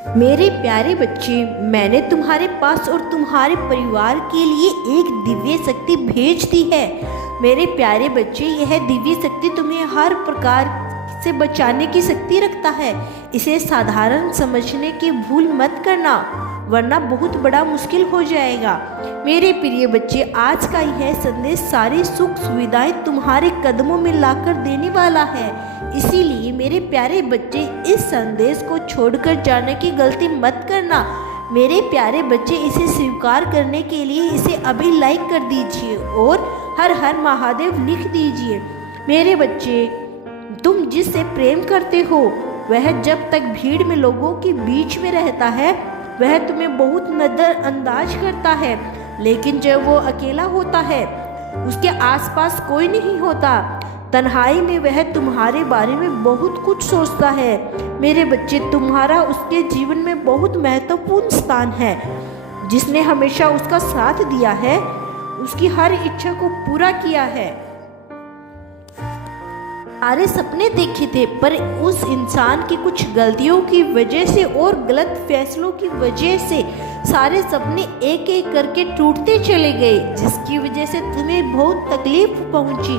मेरे प्यारे बच्चे, मैंने तुम्हारे पास और तुम्हारे परिवार के लिए एक दिव्य शक्ति भेज दी है। मेरे प्यारे बच्चे, यह दिव्य शक्ति तुम्हें हर प्रकार से बचाने की शक्ति रखता है। इसे साधारण समझने की भूल मत करना, वरना बहुत बड़ा मुश्किल हो जाएगा। मेरे प्रिय बच्चे, आज का यह संदेश सारी सुख सुविधाएं तुम्हारे कदमों में लाकर देने वाला है। इसीलिए मेरे प्यारे बच्चे, इस संदेश को छोड़कर जाने की गलती मत करना। मेरे प्यारे बच्चे, इसे स्वीकार करने के लिए इसे अभी लाइक कर दीजिए और हर हर महादेव लिख दीजिए। मेरे बच्चे, तुम जिससे प्रेम करते हो वह जब तक भीड़ में लोगों के बीच में रहता है वह तुम्हें बहुत नजरअंदाज करता है, लेकिन जब वो अकेला होता है, उसके आसपास कोई नहीं होता, तन्हाई में वह तुम्हारे बारे में बहुत कुछ सोचता है। मेरे बच्चे, तुम्हारा उसके जीवन में बहुत महत्वपूर्ण स्थान है। जिसने हमेशा उसका साथ दिया है, उसकी हर इच्छा को पूरा किया है। सारे सपने देखे थे, पर उस इंसान की कुछ गलतियों की वजह से और गलत फैसलों की वजह से सारे सपने एक एक करके टूटते चले गए, जिसकी वजह से तुम्हें बहुत तकलीफ पहुंची।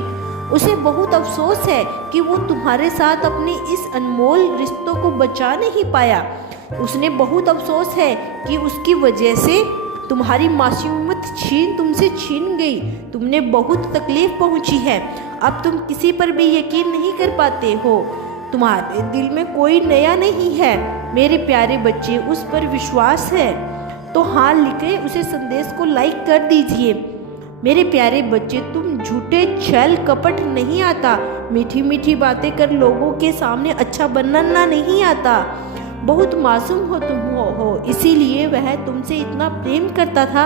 उसे बहुत अफसोस है कि वो तुम्हारे साथ अपने इस अनमोल रिश्तों को बचा नहीं पाया। उसने बहुत अफसोस है कि उसकी वजह से तुम्हारी मासूमियत तुमसे छीन गई। तुमने बहुत तकलीफ पहुंची है। अब तुम किसी पर भी यकीन नहीं कर पाते हो। तुम्हारे दिल में कोई नया नहीं है। मेरे प्यारे बच्चे, उस पर विश्वास है तो हाँ लिखे उसे संदेश को लाइक कर दीजिए। मेरे प्यारे बच्चे, तुम झूठे छल कपट नहीं आता, मीठी मीठी बातें कर लोगों के सामने अच्छा बनना नहीं आता। बहुत मासूम हो तुम हो, इसीलिए वह तुमसे इतना प्रेम करता था।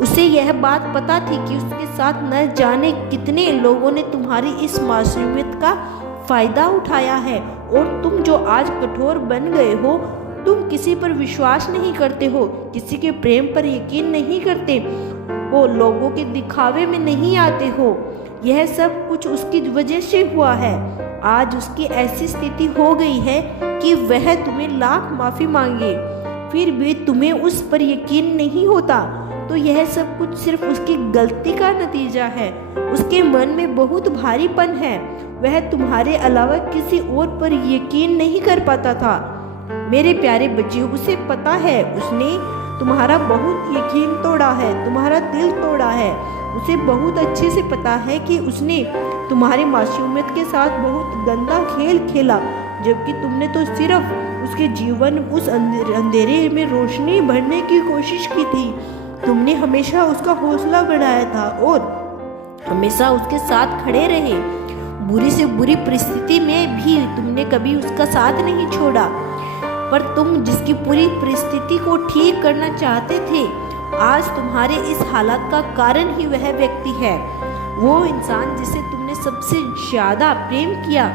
उसे यह बात पता थी कि उसके साथ न जाने कितने लोगों ने तुम्हारी इस मासूमियत का फायदा उठाया है, और तुम जो आज कठोर बन गए हो, तुम किसी पर विश्वास नहीं करते हो, किसी के प्रेम पर यकीन नहीं करते हो, लोगों के दिखावे में नहीं आते हो। यह सब कुछ उसकी वजह से हुआ है। आज उसकी ऐसी स्थिति हो गई है कि वह तुम्हें लाख माफ़ी मांगे, फिर भी तुम्हें उस पर यकीन नहीं होता। तो यह सब कुछ सिर्फ उसकी गलती का नतीजा है। उसके मन में बहुत भारीपन है। वह तुम्हारे अलावा किसी और पर यकीन नहीं कर पाता था। मेरे प्यारे बच्चे, उसे पता है उसने तुम्हारा बहुत यकीन तोड़ा है, तुम्हारा दिल तोड़ा है। उसे बहुत अच्छे से पता है कि उसने तुम्हारी मासूमियत के साथ बहुत गंदा खेल खेला, जबकि तुमने तो सिर्फ उसके जीवन उस अंधेरे में रोशनी भरने की कोशिश की थी। तुमने हमेशा उसका हौसला बढ़ाया था और हमेशा उसके साथ खड़े रहे। बुरी से बुरी परिस्थिति में भी तुमने कभी उसका साथ नहीं छोड़ा। पर तुम जिसकी पूरी परिस्थिति को ठीक करना चाहते थे, आज तुम्हारे इस हालत का कारण ही वह व्यक्ति है। वो इंसान जिसे तुमने सबसे ज़्यादा प्रेम किया,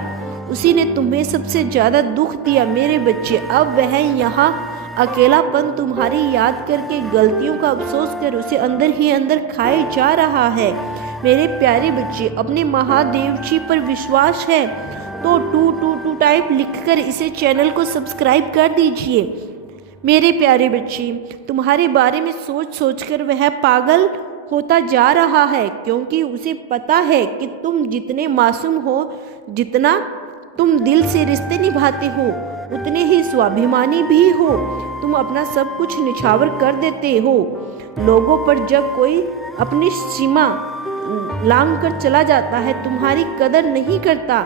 उसी ने तुम्हें सबसे ज़्यादा दुख दिया। मेरे बच्चे, अब वह यहाँ अकेलापन तुम्हारी याद करके गलतियों का अफसोस कर उसे अंदर ही अंदर खाए जा रहा है। मेरे प्यारे बच्चे, अपने महादेव जी पर विश्वास है तो 222 टाइप लिखकर इसे चैनल को सब्सक्राइब कर दीजिए। मेरे प्यारे बच्चे, तुम्हारे बारे में सोच सोच कर वह पागल होता जा रहा है, क्योंकि उसे पता है कि तुम जितने मासूम हो, जितना तुम दिल से रिश्ते निभाते हो, उतने ही स्वाभिमानी भी हो। तुम अपना सब कुछ निछावर कर देते हो। लोगों पर जब कोई अपनी सीमा लांघ कर चला जाता है, तुम्हारी कदर नहीं करता,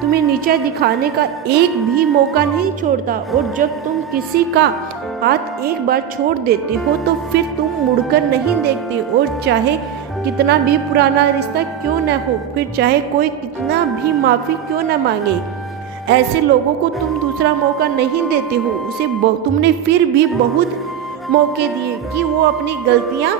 तुम्हें नीचा दिखाने का एक भी मौका नहीं छोड़ता, और जब तुम किसी का हाथ एक बार छोड़ देते हो तो फिर तुम मुड़कर नहीं देखते, और चाहे कितना भी पुराना रिश्ता क्यों न हो, फिर चाहे कोई कितना भी माफ़ी क्यों न मांगे, ऐसे लोगों को तुम दूसरा मौका नहीं देते हो। उसे तुमने फिर भी बहुत मौके दिए कि वो अपनी गलतियाँ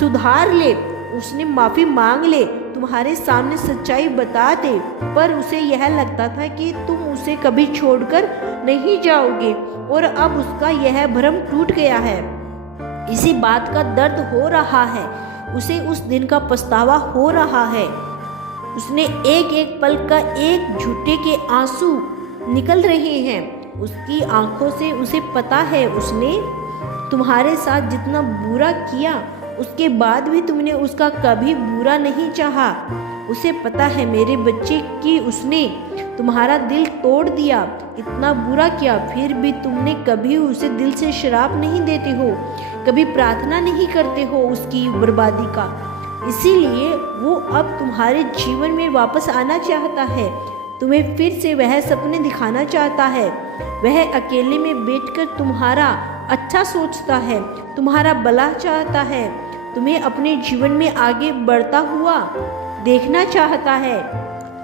सुधार ले, उसने माफ़ी मांग ले, तुम्हारे सामने सच्चाई बता दे, पर उसे यह लगता था कि तुम उसे कभी छोड़कर नहीं जाओगे, और अब उसका यह भ्रम टूट गया है। इसी बात का दर्द हो रहा है, उसे उस दिन का पछतावा हो रहा है। उसने एक एक पल का एक झूठे के आंसू निकल रहे हैं। उसकी आंखों से उसे पता है उसने तुम्हारे साथ जितना बुरा किया उसके बाद भी तुमने उसका कभी बुरा नहीं चाहा। उसे पता है मेरे बच्चे कि उसने तुम्हारा दिल तोड़ दिया, इतना बुरा किया, फिर भी तुमने कभी उसे दिल से श्राप नहीं देते हो, कभी प्रार्थना नहीं करते हो उसकी बर्बादी का। इसीलिए वो अब तुम्हारे जीवन में वापस आना चाहता है, तुम्हें फिर से वह सपने दिखाना चाहता है। वह अकेले में बैठकर तुम्हारा अच्छा सोचता है, तुम्हारा भला चाहता है, तुम्हें अपने जीवन में आगे बढ़ता हुआ देखना चाहता है,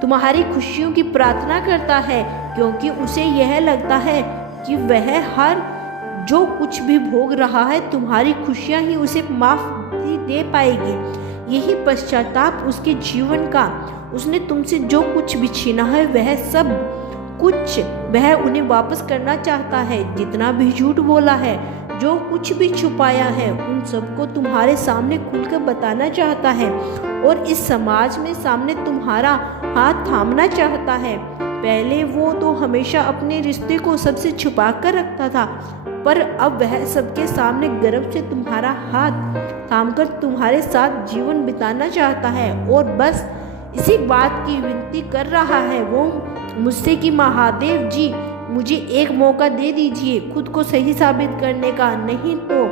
तुम्हारी खुशियों की प्रार्थना करता है, क्योंकि उसे यह लगता है कि वह हर जो कुछ भी भोग रहा है तुम्हारी खुशियां ही उसे माफ़ी दे पाएगी। यही पश्चाताप उसके जीवन का, उसने तुमसे जो कुछ भी छीना है वह सब कुछ वह उन्हें वापस करना चाहता है। जितना भी झूठ बोला है, जो कुछ भी छुपाया है, उन सबको तुम्हारे सामने खुलकर बताना चाहता है और इस समाज में सामने तुम्हारा हाथ थामना चाहता है। पहले वो तो हमेशा अपने रिश्ते को सबसे छुपा कर रखता था, पर अब वह सबके सामने गर्व से तुम्हारा हाथ थामकर तुम्हारे साथ जीवन बिताना चाहता है और बस इसी बात की विनती कर रहा है वो मुझसे कि महादेव जी मुझे एक मौका दे दीजिए खुद को सही साबित करने का, नहीं तो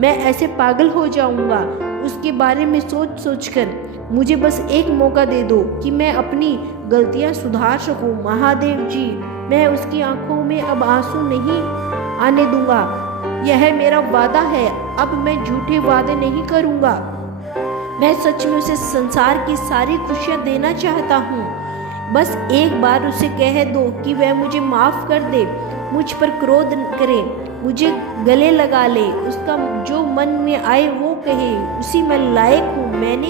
मैं ऐसे पागल हो जाऊंगा। उसके बारे में सोच सोच कर मुझे बस एक मौका दे दो कि मैं अपनी गलतियां सुधार सकूं। महादेव जी, मैं उसकी आंखों में अब आंसू नहीं आने दूंगा, यह मेरा वादा है। अब मैं झूठे वादे नहीं करूंगा, मैं सच में उसे संसार की सारी खुशियां देना चाहता हूँ। बस एक बार उसे कह दो कि वह मुझे माफ़ कर दे, मुझ पर क्रोध करे, मुझे गले लगा ले, उसका जो मन में आए वो कहे, उसी मैं लायक हूँ। मैंने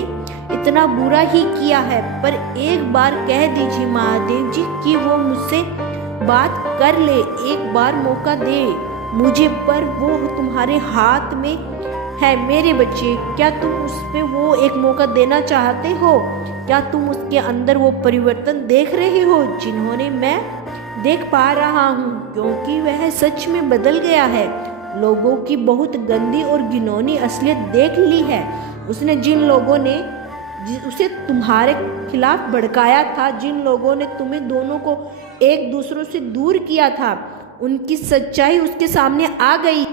इतना बुरा ही किया है, पर एक बार कह दीजिए महादेव जी कि वो मुझसे बात कर ले, एक बार मौका दे मुझे, पर वो तुम्हारे हाथ में है। मेरे बच्चे, क्या तुम उस पे वो एक मौका देना चाहते हो? क्या तुम उसके अंदर वो परिवर्तन देख रहे हो जिन्होंने मैं देख पा रहा हूँ? क्योंकि वह सच में बदल गया है, लोगों की बहुत गंदी और घिनौनी असलियत देख ली है उसने। जिन लोगों ने उसे तुम्हारे खिलाफ भड़काया था, जिन लोगों ने तुम्हें दोनों को एक दूसरों से दूर किया था, उनकी सच्चाई उसके सामने आ गई।